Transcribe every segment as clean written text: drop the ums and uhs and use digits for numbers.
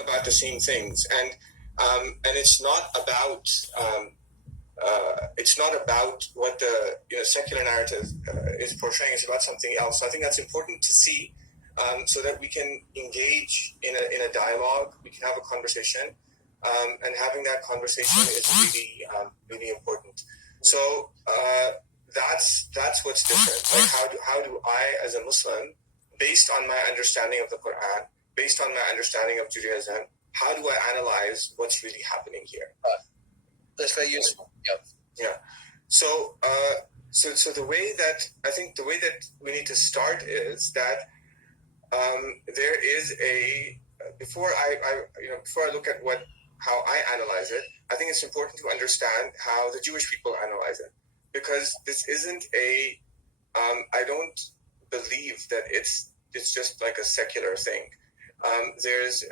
about the same things, and it's not about what the secular narrative is portraying. It's about something else. So I think that's important to see, so that we can engage in a dialogue. We can have a conversation, and having that conversation is really really important. So that's what's different. Like how do I, as a Muslim, based on my understanding of the Quran, based on my understanding of Judaism, how do I analyze what's really happening here? That's very useful. Yep. Yeah. So the way that we need to start is that there is before I look at how I analyze it, I think it's important to understand how the Jewish people analyze it, because this isn't I don't believe that it's just like a secular thing. There's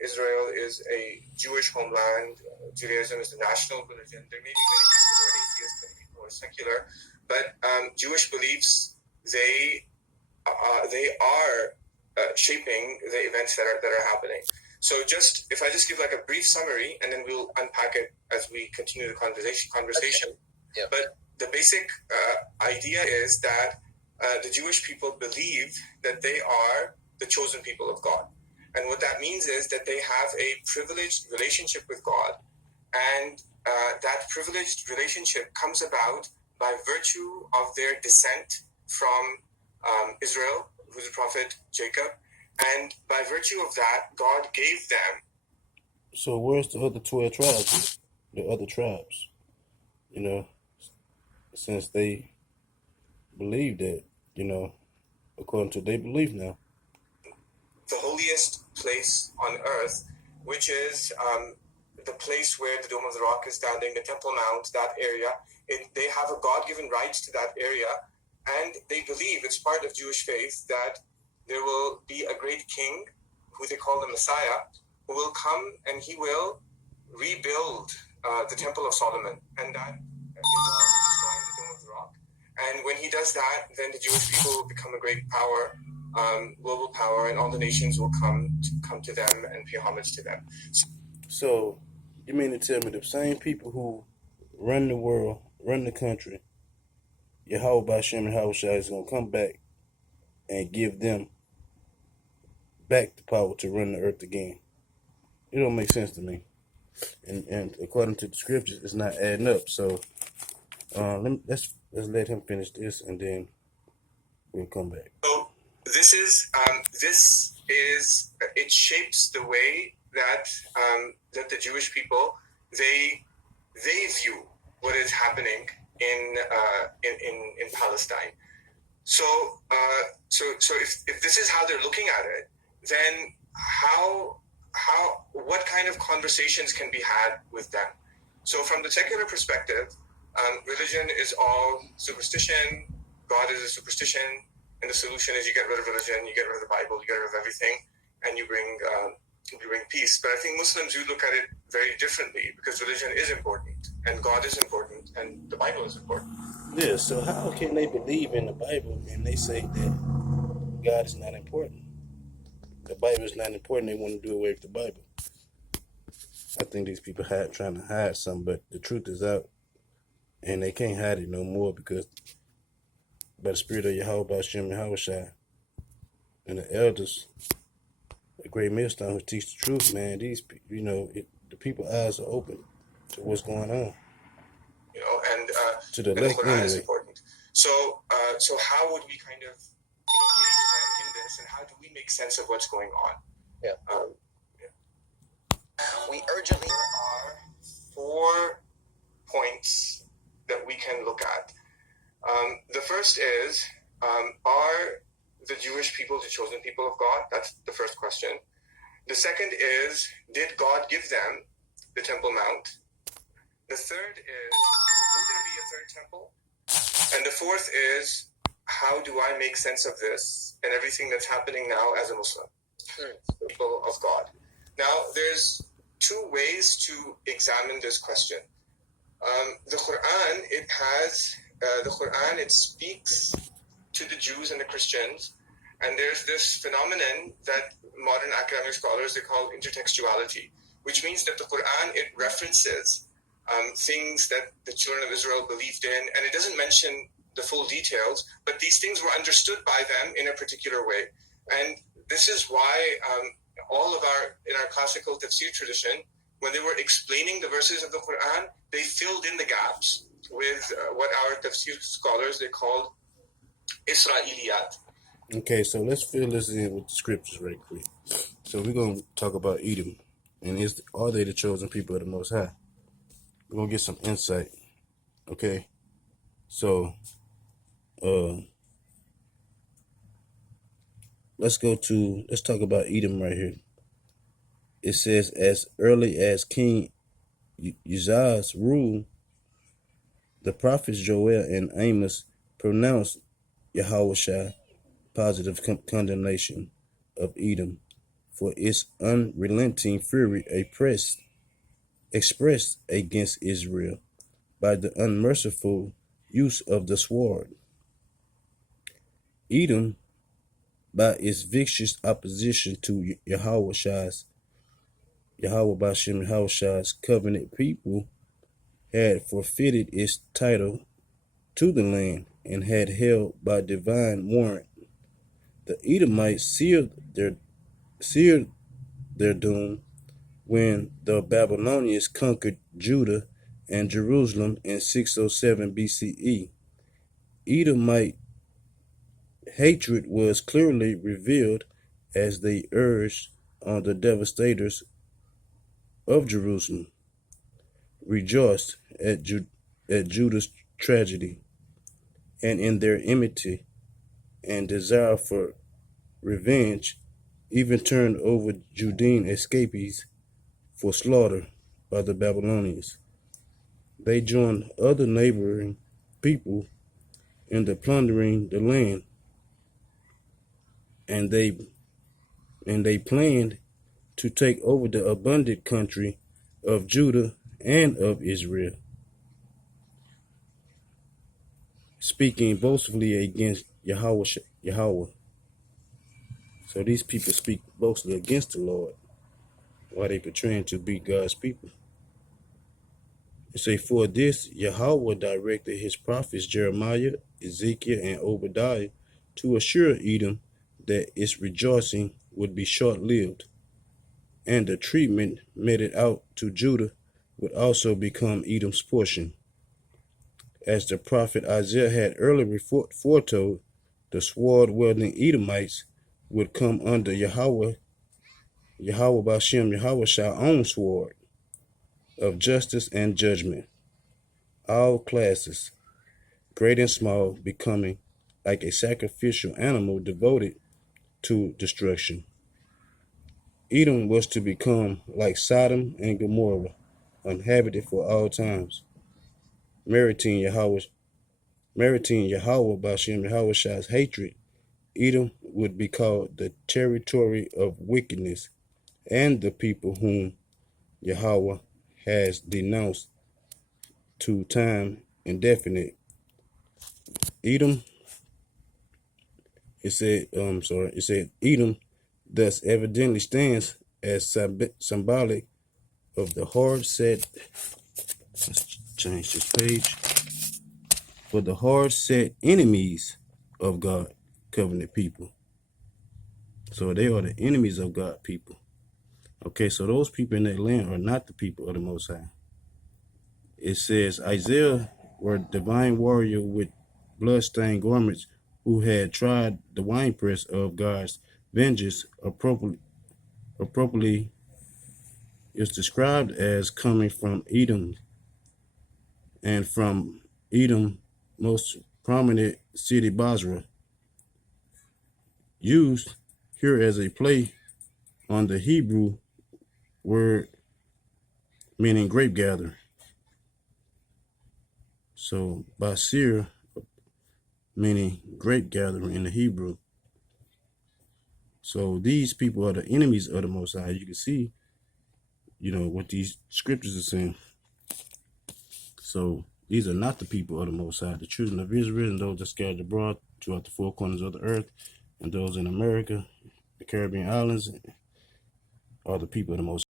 Israel is a Jewish homeland. Judaism is the national religion. There may be many people who are atheists, many people who are secular, but Jewish beliefs they are shaping the events that are happening. So if I just give like a brief summary, and then we'll unpack it as we continue the conversation. Okay. Yep. But the basic idea is that the Jewish people believe that they are the chosen people of God. And what that means is that they have a privileged relationship with God, and that privileged relationship comes about by virtue of their descent from Israel, who's the prophet Jacob, and by virtue of that, God gave them. So where's the other 12 tribes? The other tribes, since they believe that, according to their belief now. The holiest place on earth, which is the place where the Dome of the Rock is standing, the Temple Mount, that area. They have a God-given right to that area, and they believe, it's part of Jewish faith, that there will be a great king, who they call the Messiah, who will come and he will rebuild the Temple of Solomon, and that involves destroying the Dome of the Rock. And when he does that, then the Jewish people will become a great power, global power, and all the nations will come to them and pay homage to them. So you mean to tell me the same people who run the world, run the country, Yahweh Bashem and Hawashai is going to come back and give them back the power to run the earth again? It don't make sense to me. And according to the scriptures, it's not adding up. So let's let him finish this, and then we'll come back. So this is it shapes the way that that the Jewish people they view what is happening in Palestine. So if this is how they're looking at it, then what kind of conversations can be had with them? So from the secular perspective, religion is all superstition. God is a superstition, and the solution is you get rid of religion, you get rid of the Bible, you get rid of everything, and you bring peace. But I think Muslims do look at it very differently, because religion is important, and God is important, and the Bible is important. Yeah. So how can they believe in the Bible and they say that God is not important? The Bible is not important. They want to do away with the Bible. I think these people trying to hide something, but the truth is out, and they can't hide it no more, because by the Spirit of Yahweh Bashem and Hawashai and the elders, the great millstone who teach the truth, man, these the people's eyes are open to what's going on. And to the Quran anyway. is important. So how would we kind of engage them in this, and how do we make sense of what's going on? Yeah. We urgently, there are 4 points that we can look at. The first is, are the Jewish people the chosen people of God? That's the first question. The second is, did God give them the Temple Mount? The third is, will there be a third temple? And the fourth is, how do I make sense of this and everything that's happening now as a Muslim? People of God. Now, there's 2 ways to examine this question. The Quran, it speaks to the Jews and the Christians, And there's this phenomenon that modern academic scholars, they call intertextuality, which means that the Quran, it references things that the children of Israel believed in, and it doesn't mention the full details, but these things were understood by them in a particular way. And this is why in our classical tafsir tradition, when they were explaining the verses of the Quran, they filled in the gaps with what our tafsir scholars, they called Israeliyat. Okay, so let's fill this in with the scriptures right quick. So we're going to talk about Edom. And are they the chosen people of the Most High? We're going to get some insight. Okay? So, let's talk about Edom right here. It says, as early as King Uzziah's rule, the prophets Joel and Amos pronounced Yahushua positive condemnation of Edom for its unrelenting fury expressed against Israel by the unmerciful use of the sword. Edom, by its vicious opposition to Yahweh's covenant people, had forfeited its title to the land and had held by divine warrant. The Edomites sealed their doom when the Babylonians conquered Judah and Jerusalem in 607 BCE. Edomite hatred was clearly revealed as they urged on the devastators of Jerusalem, rejoiced at Judah's tragedy, and in their enmity and desire for revenge, even turned over Judean escapees for slaughter by the Babylonians. They joined other neighboring people in the plundering the land, and they planned to take over the abundant country of Judah and of Israel, speaking boastfully against Yahweh. So these people speak boastfully against the Lord while they portraying to be God's people. It say, for this Yahweh directed his prophets Jeremiah, Ezekiel, and Obadiah to assure Edom that its rejoicing would be short-lived, and the treatment meted out to Judah would also become Edom's portion. As the prophet Isaiah had earlier foretold, the sword-wielding Edomites would come under Yahweh Bashem, Yahweh's own sword of justice and judgment. All classes, great and small, becoming like a sacrificial animal devoted to destruction. Edom was to become like Sodom and Gomorrah, uninhabited for all times, meriting Yahweh Bashem, Yahweh's hatred. Edom would be called the territory of wickedness, and the people whom Yahweh has denounced to time indefinite. Edom, it said Edom thus evidently stands as symbolic of the hard-set, let's change this page, for the hard-set enemies of God, covenant people. So they are the enemies of God people. Okay, so those people in that land are not the people of the Most High. It says Isaiah were a divine warrior with blood-stained garments who had tried the winepress of God's vengeance. Appropriately is described as coming from Edom, and from Edom, most prominent city Basra, used here as a play on the Hebrew word meaning grape gatherer. So Basir meaning grape gatherer in the Hebrew. So these people are the enemies of the Most High. You can see, what these scriptures are saying. So these are not the people of the Most High. The children of Israel and those that scattered abroad throughout the four corners of the earth, and those in America, the Caribbean islands, are the people of the Most